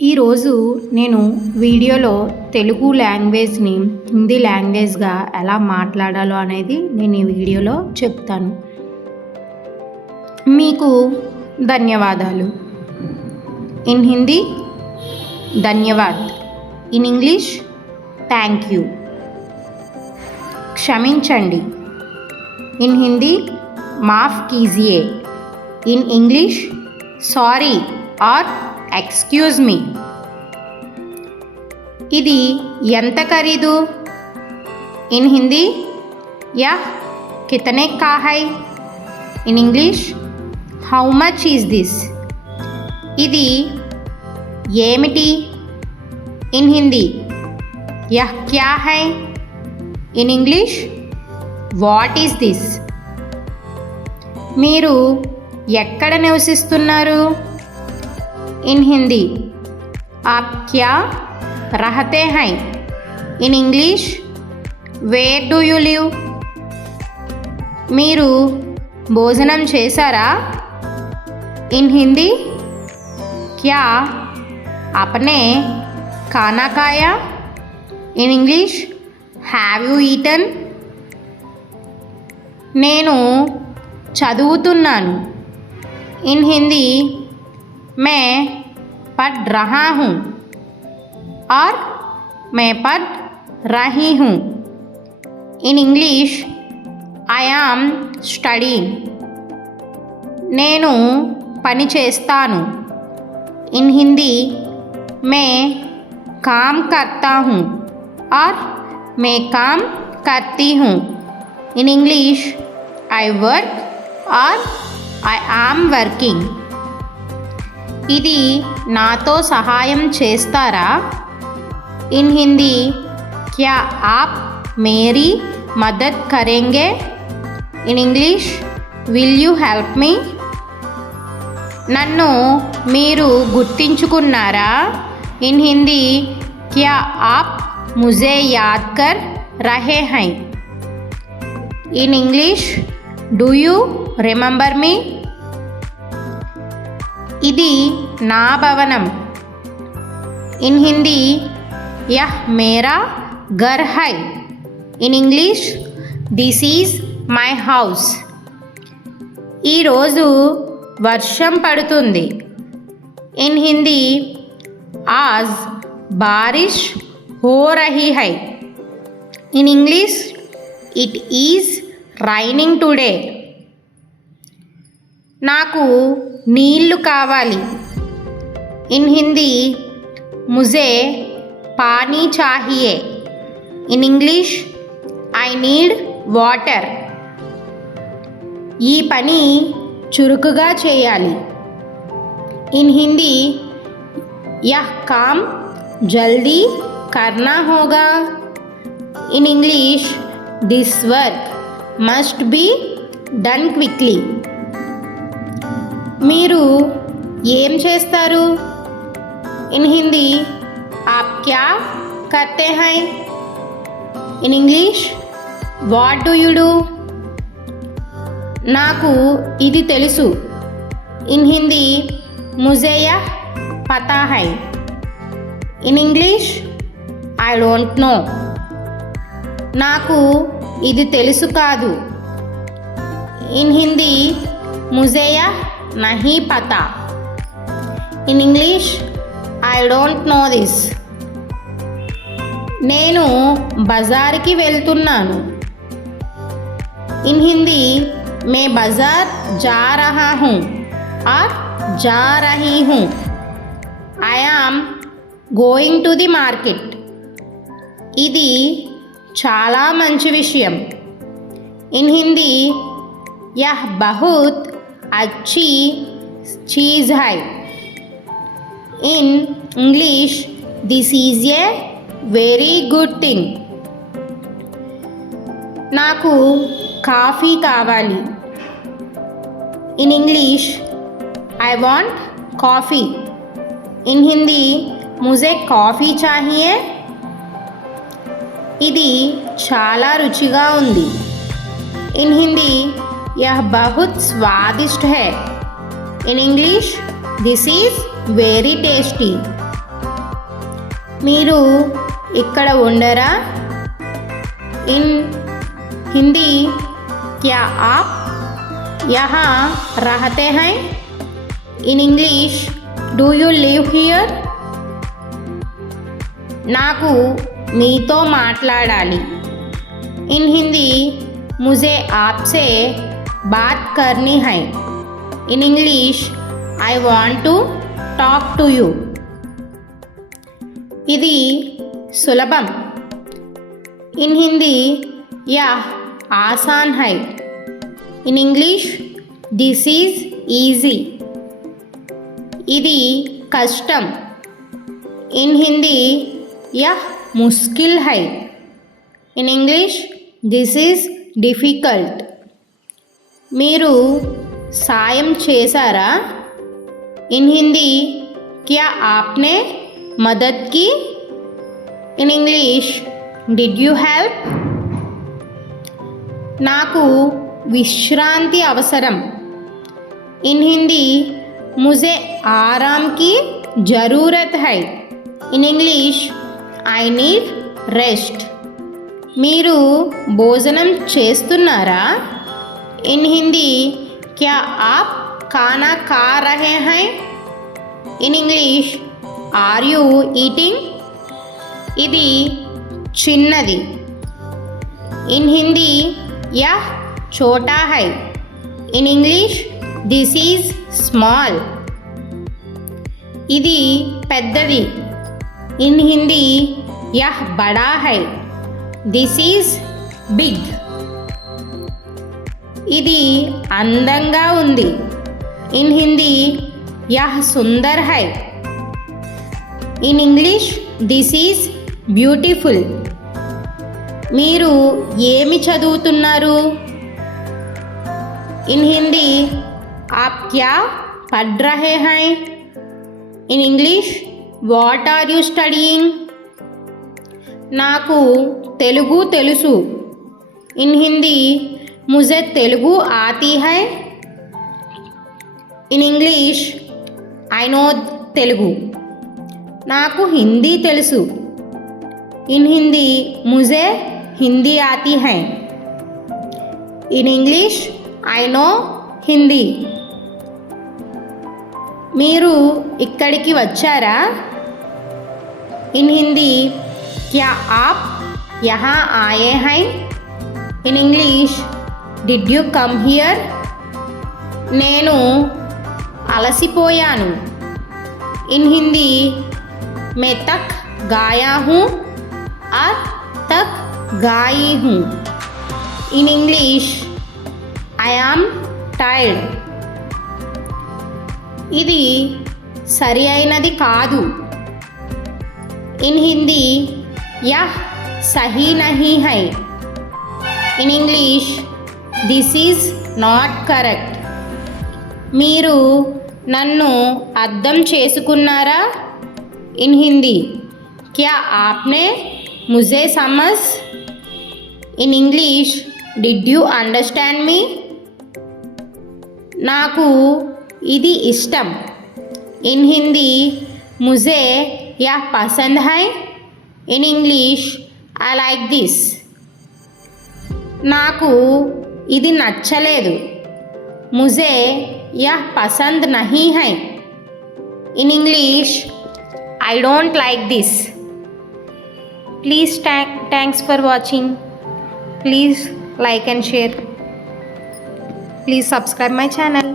ఈరోజు నేను వీడియోలో తెలుగు లాంగ్వేజ్ని హిందీ లాంగ్వేజ్గా ఎలా మాట్లాడాలో అనేది నేను ఈ వీడియోలో చెప్తాను. మీకు ధన్యవాదాలు. ఇన్ హిందీ ధన్యవాద్, ఇన్ ఇంగ్లీష్ థ్యాంక్ యూ. క్షమించండి ఇన్ హిందీ మాఫ్ కీజియే, in English sorry or excuse me. ఇది ఎంత ఖరీదు? ఇన్ హిందీ యహ్ కితనే కా హై, in English how much is this. ఇది ఏమిటి? ఇన్ హిందీ యహ్ క్యా హై, in English what is this. మీరు ఎక్కడ నివసిస్తున్నారు? ఇన్ హిందీ ఆప్ క్యా రహతే హై, in English where do you live. మీరు భోజనం చేశారా? ఇన్ హిందీ క్యా ఆప్నే ఖానా ఖాయా, in English have you eaten. నేను చదువుతున్నాను. ఇన్ హిందీ मैं पढ़ रहा हूँ और मैं पढ़ रही हूँ. In English I am studying. నేను పని చేస్తాను. ఇన్ హిందీ मैं काम करता हूँ और मैं काम करती हूँ. इन इंग्लिश आई वर्क और आई एम वर्किंग. ఇది నాతో సహాయం చేస్తారా? ఇన్ హిందీ క్యా ఆప్ మేరీ మదద్ కరేంగే, in English will you help me. నన్ను మీరు గుర్తించుకున్నారా? ఇన్ హిందీ క్యా ఆప్ ముజే యాద్ కర్ రహే హై, in English do you remember me. ఇది నా భవనం. ఇన్ హిందీ యహ్ మేరా ఘర్ హై, in English this is my house. ఈరోజు వర్షం పడుతుంది. ఇన్ హిందీ ఆజ్ బారిష్ హో రహీ హై, in English it is raining today. నాకు నీళ్లు కావాలి. ఇన్ హిందీ ముజే పానీ చాహియే, in English I need water. ఈ పని చురుకుగా చేయాలి. ఇన్ హిందీ యహ్ కామ్ జల్దీ కర్నా హోగా, in English this work must be done quickly. మీరు ఏం చేస్తారు? ఇన్ హిందీ ఆప్ క్యా కర్తే హై, in English what do you do. నాకు ఇది తెలుసు. ఇన్ హిందీ ముజే యహ్ పతా హై, in English I don't know. నాకు ఇది తెలుసు కాదు. ఇన్ హిందీ ముజే యహ్ నహీ పతా, in English I don't know this. నేను బజార్కి వెళ్తున్నాను. ఇన్ హిందీ మే బజార్ జా రహా హూ ఆర్ జా రహీ హూ, I am going to the market. ఇది చాలా మంచి విషయం. ఇన్ హిందీ యహ్ బహుత్ अच्छी चीज़ है, in English this is a very good thing. నాకు కాఫీ కావాలి. In English I want coffee, in Hindi ముజే కాఫీ చాహియే. ఇది చాలా రుచిగా ఉంది. ఇన్ హిందీ यह बहुत स्वादिष्ट है, in English this is very tasty. మీరు ఇక్కడ ఉండరా? ఇన్ హిందీ क्या आप यहाँ रहते हैं? In English, do you live here? నాకు మీతో మాట్లాడాలి. In Hindi, मुझे आपसे बात करनी है. In English, I want to talk to you. ఇది సులభం. In Hindi, यह आसान है. In English, this is easy. ఇది కష్టం. In Hindi, यह मुश्किल है. In English, this is difficult. మీరు సాయం చేశారా? In Hindi, क्या आपने मदद की? In English, did you help? నాకు విశ్రాంతి అవసరం. In Hindi, मुझे आराम की ज़रूरत है. In English, I need rest. మీరు భోజనం చేస్తున్నారా? In Hindi, क्या आप खाना खा रहे हैं? In English, are you eating? ఇది చిన్నది. In Hindi, यह छोटा है. In English, this is small. ఇది పెద్దది. In Hindi, यह बड़ा है. This is big. ఇది అందంగా ఉంది. In Hindi, यह सुंदर है. In English, this is beautiful. మీరు ఏమి చదువుతున్నారు? In Hindi, आप क्या पढ़ रहे हैं? In English, what are you studying? నాకు తెలుగు తెలుసు. In Hindi, मुझे तेलुगु आती है. In English, I know Telugu. నాకు హిందీ తెలుసు. In Hindi, मुझे हिंदी आती है. In English, I know Hindi. మీరు ఇక్కడికి వచ్చారా? In Hindi, क्या आप यहाँ आए हैं? In English, did you come here? నేను అలసిపోయాను. In Hindi, मैं थक गया हूँ और थक गई हूँ. In English, I am tired. ఇది సరి అయినది కాదు. In Hindi, यह सही नहीं है. In English, this is not correct. మీరు నన్ను అర్థం చేసుకున్నారా? In Hindi, क्या आपने मुझे समझ? In English, did you understand me? నాకు ఇది ఇష్టం. In Hindi, मुझे यह पसंद है. In English, I like this. నాకు ఇది నచ్చలేదు. मुझे यह पसंद नहीं है. In English, I don't like this. Please thanks for watching. Please like and share. Please subscribe my channel.